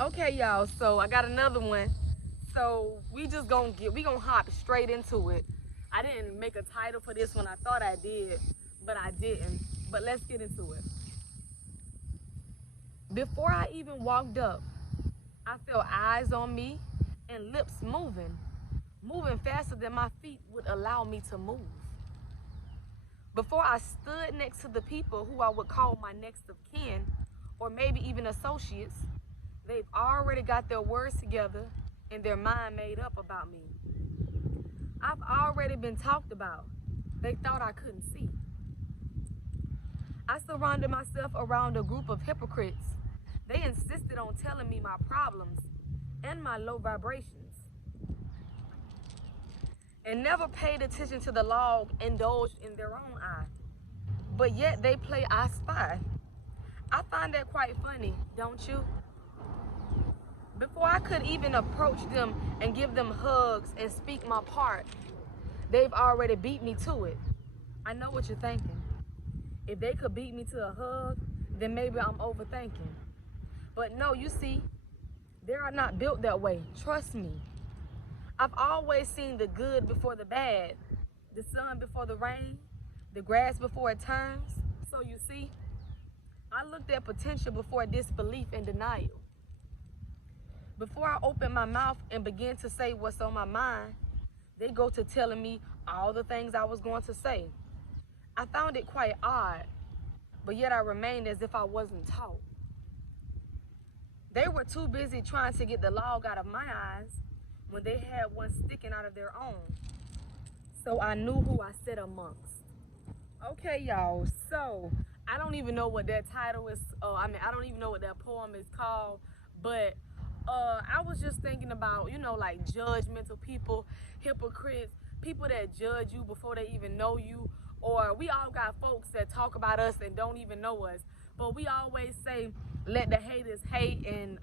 Okay, y'all, so I got another one. So we gonna hop straight into it. I didn't make a title for this one. I thought I did, but I didn't. But let's get into it. Before I even walked up, I felt eyes on me and lips moving faster than my feet would allow me to move. Before I stood next to the people who I would call my next of kin, or maybe even associates, they've already got their words together and their mind made up about me. I've already been talked about. They thought I couldn't see. I surrounded myself around a group of hypocrites. They insisted on telling me my problems and my low vibrations, and never paid attention to the log indulged in their own eye. But yet they play I Spy. I find that quite funny, don't you? Before I could even approach them and give them hugs and speak my part, they've already beat me to it. I know what you're thinking. If they could beat me to a hug, then maybe I'm overthinking. But no, you see, they are not built that way. Trust me. I've always seen the good before the bad, the sun before the rain, the grass before it turns. So you see, I looked at potential before disbelief and denial. Before I opened my mouth and began to say what's on my mind, they go to telling me all the things I was going to say. I found it quite odd, but yet I remained as if I wasn't taught. They were too busy trying to get the log out of my eyes when they had one sticking out of their own. So I knew who I sat amongst. Okay, y'all, so I don't even know what that title is. I don't even know what that poem is called, but I was just thinking about, like judgmental people, hypocrites, people that judge you before they even know you, or we all got folks that talk about us and don't even know us, but we always say, let the haters hate, and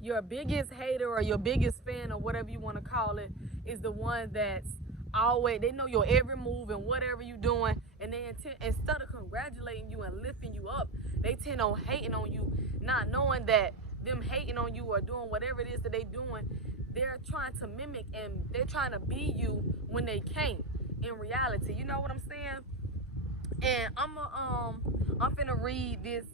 your biggest hater or your biggest fan or whatever you want to call it is the one that's always, they know your every move and whatever you doing, and they instead of congratulating you and lifting you up, they tend on hating on you, not knowing that them hating on you or doing whatever it is that they doing, they're trying to mimic and they're trying to be you when they can't in reality. You know what I'm saying? And I'm finna read this.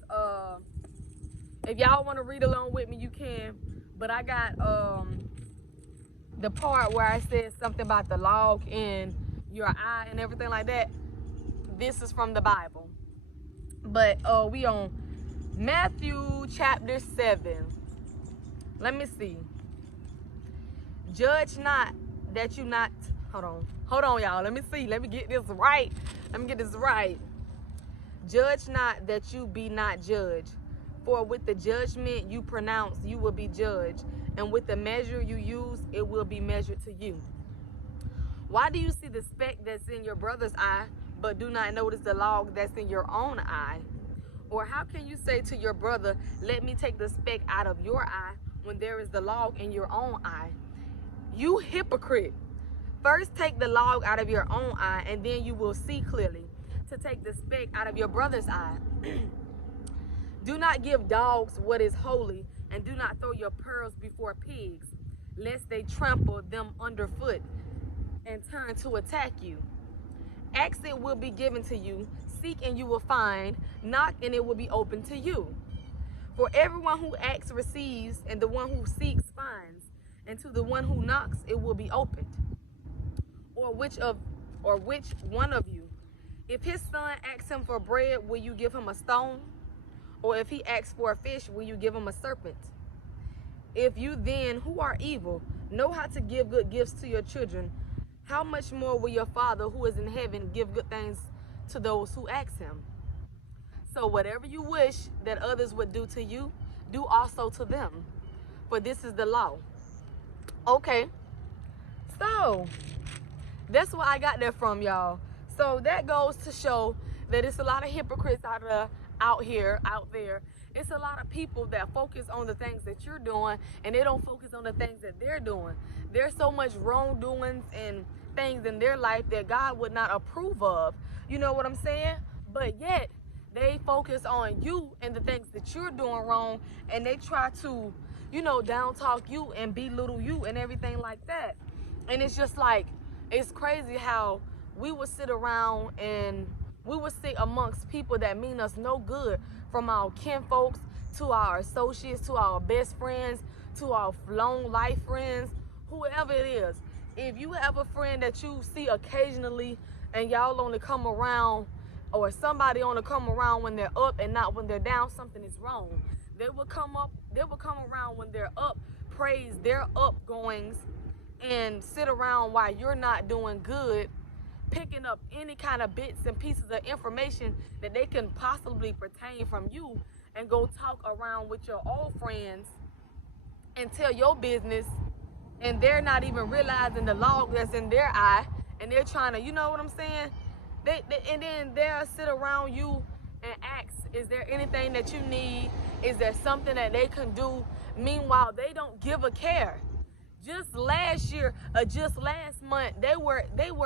If y'all want to read along with me, you can. But I got the part where I said something about the log in your eye and everything like that. This is from the Bible. But we on Matthew chapter 7. Let me see. Judge not that you not. Hold on, y'all. Let me see. Let me get this right. Judge not that you be not judged. For with the judgment you pronounce, you will be judged. And with the measure you use, it will be measured to you. Why do you see the speck that's in your brother's eye, but do not notice the log that's in your own eye? Or how can you say to your brother, let me take the speck out of your eye, when there is the log in your own eye? You hypocrite! First take the log out of your own eye, and then you will see clearly to take the speck out of your brother's eye. Do not give dogs what is holy, and do not throw your pearls before pigs, lest they trample them underfoot and turn to attack you. Ask, it will be given to you. Seek, and you will find. Knock, and it will be open to you. For everyone who asks receives, and the one who seeks finds, and to the one who knocks it will be opened. Or which one of you, if his son asks him for bread, will you give him a stone? Or if he asks for a fish, will you give him a serpent? If you then, who are evil, know how to give good gifts to your children, how much more will your Father who is in heaven give good things to those who ask him? So whatever you wish that others would do to you, do also to them. For this is the law. Okay, so that's where I got that from, y'all. So that goes to show that it's a lot of hypocrites out there. It's a lot of people that focus on the things that you're doing, and they don't focus on the things that they're doing. There's so much wrongdoings and things in their life that God would not approve of. You know what I'm saying? But yet, They focus on you and the things that you're doing wrong, and they try to, down talk you and belittle you and everything like that. And it's just like, it's crazy how we would sit around and we would sit amongst people that mean us no good, from our kinfolks to our associates to our best friends to our long life friends, whoever it is. If you have a friend that you see occasionally and y'all only come around, or somebody only come around when they're up and not when they're down, something is wrong. They will come around when they're up, praise their upgoings, and sit around while you're not doing good, picking up any kind of bits and pieces of information that they can possibly pertain from you, and go talk around with your old friends and tell your business, and they're not even realizing the log that's in their eye, and they're trying to, you know what I'm saying? And then they'll sit around you and ask, is there anything that you need? Is there something that they can do? Meanwhile, they don't give a care. Just last year, or just last month, they were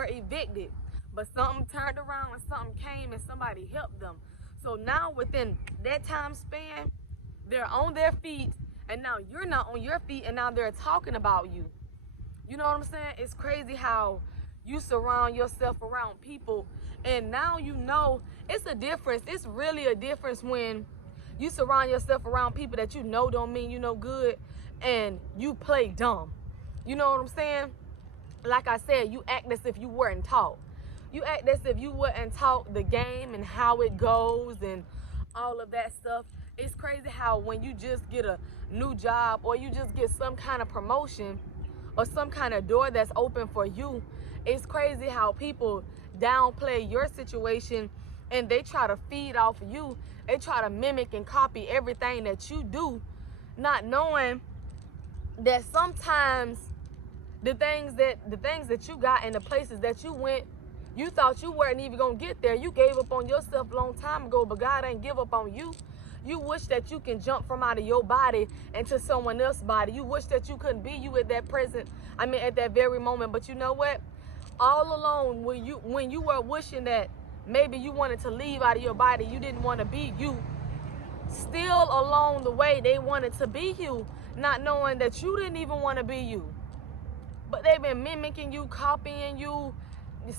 evicted, but something turned around and something came and somebody helped them. So now within that time span, they're on their feet, and now you're not on your feet, and now they're talking about you. You know what I'm saying? It's crazy how you surround yourself around people, and now it's a difference. It's really a difference when you surround yourself around people that don't mean you no good, and you play dumb. You know what I'm saying? Like I said, you act as if you weren't taught. You act as if you weren't taught the game and how it goes and all of that stuff. It's crazy how when you just get a new job, or you just get some kind of promotion, or some kind of door that's open for you, it's crazy how people downplay your situation, and they try to feed off of you. They try to mimic and copy everything that you do, not knowing that sometimes the things that you got and the places that you went, you thought you weren't even gonna get there. You gave up on yourself a long time ago, but God ain't give up on you. You wish that you can jump from out of your body into someone else's body. You wish that you couldn't be you at that very moment. But you know what? All along, when you were wishing that maybe you wanted to leave out of your body, you didn't want to be you, still along the way they wanted to be you, not knowing that you didn't even want to be you. But they've been mimicking you, copying you,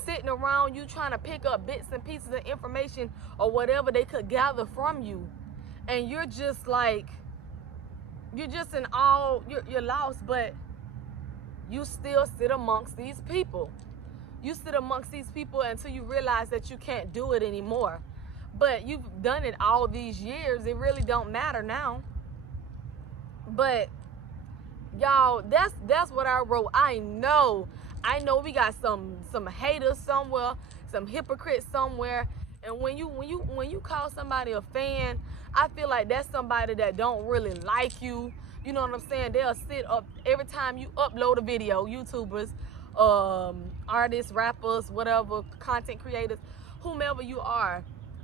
sitting around you, trying to pick up bits and pieces of information or whatever they could gather from you. And you're just like, you're lost, but you still sit amongst these people. You sit amongst these people until you realize that you can't do it anymore. But you've done it all these years. It really don't matter now. But y'all, that's what I wrote. I know we got some haters somewhere, some hypocrites somewhere. And when you call somebody a fan, I feel like that's somebody that don't really like you. You know what I'm saying? They'll sit up every time you upload a video, YouTubers, artists, rappers, whatever, content creators, whomever you are.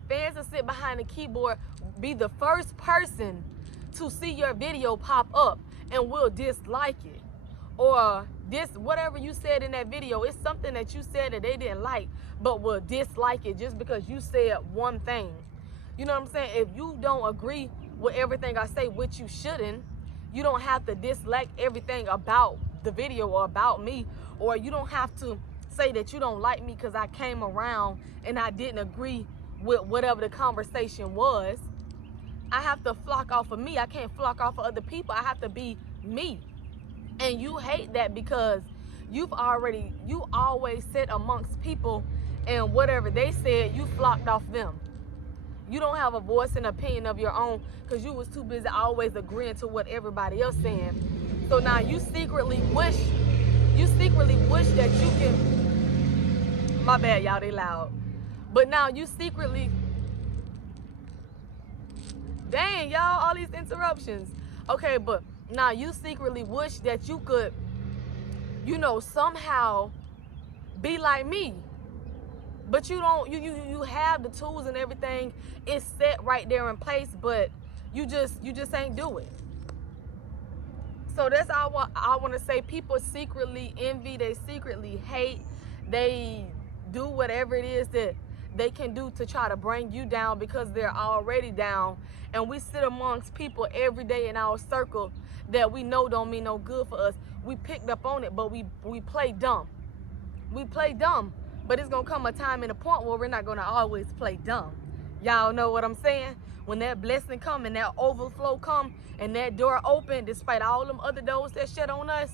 Fans will sit behind the keyboard, be the first person to see your video pop up and will dislike it. Or whatever you said in that video, it's something that you said that they didn't like, but will dislike it just because you said one thing. You know what I'm saying? If you don't agree with everything I say, which you shouldn't, you don't have to dislike everything about the video or about me, or you don't have to say that you don't like me because I came around and I didn't agree with whatever the conversation was. I have to flock off of me. I can't flock off of other people. I have to be me. And you hate that because you always sit amongst people, and whatever they said, you flocked off them. You don't have a voice and opinion of your own because you was too busy always agreeing to what everybody else saying. So now you secretly wish that you can, my bad y'all, they loud. But now you secretly, dang y'all, all these interruptions. Okay, but now you secretly wish that you could, somehow be like me. But you don't, you have the tools and everything. It's set right there in place, but you just ain't do it. So that's all I want to say. People secretly envy, they secretly hate, they do whatever it is that they can do to try to bring you down because they're already down. And we sit amongst people every day in our circle that we know don't mean no good for us. We picked up on it, but we play dumb. We play dumb, but it's gonna come a time and a point where we're not gonna always play dumb. Y'all know what I'm saying? When that blessing come and that overflow come and that door open, despite all them other doors that shut on us,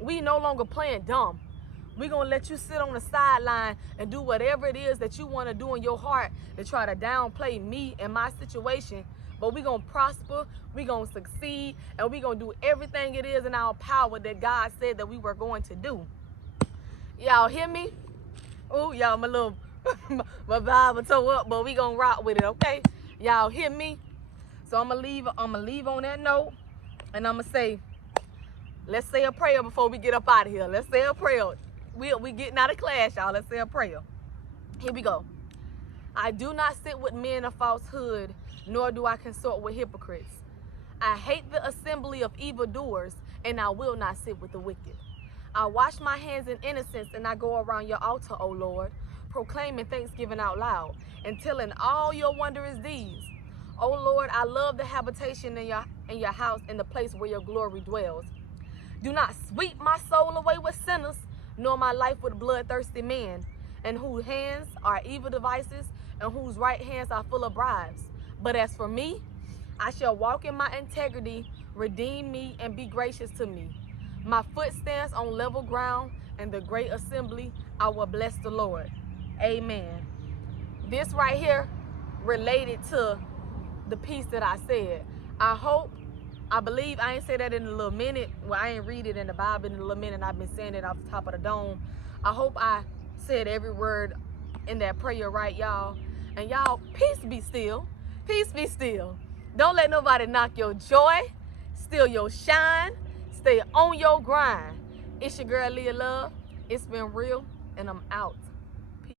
we no longer playing dumb. We gonna let you sit on the sideline and do whatever it is that you wanna do in your heart to try to downplay me and my situation. But we gonna prosper, we gonna succeed, and we gonna do everything it is in our power that God said that we were going to do. Y'all hear me? Oh, y'all, my little, my Bible toe up, but we gonna rock with it, okay? Y'all hear me? So I'm gonna leave on that note, and I'm gonna say, let's say a prayer before we get up out of here. Let's say a prayer. We getting out of class, y'all. Let's say a prayer. Here we go. I do not sit with men of falsehood, nor do I consort with hypocrites. I hate the assembly of evildoers, and I will not sit with the wicked. I wash my hands in innocence, and I go around your altar, O Lord, proclaiming thanksgiving out loud, and telling all your wondrous deeds. O Lord, I love the habitation in your house, in the place where your glory dwells. Do not sweep my soul away with sinners, nor my life with bloodthirsty men, and whose hands are evil devices, and whose right hands are full of bribes. But as for me, I shall walk in my integrity, redeem me, and be gracious to me. My foot stands on level ground, and the great assembly, I will bless the Lord. Amen. This right here related to the piece that I said. I believe, I ain't say that in a little minute. Well, I ain't read it in the Bible in a little minute. I've been saying it off the top of the dome. I hope I said every word in that prayer right, y'all. And y'all, peace be still. Peace be still. Don't let nobody knock your joy, steal your shine. Stay on your grind. It's your girl, Leah Love. It's been real, and I'm out.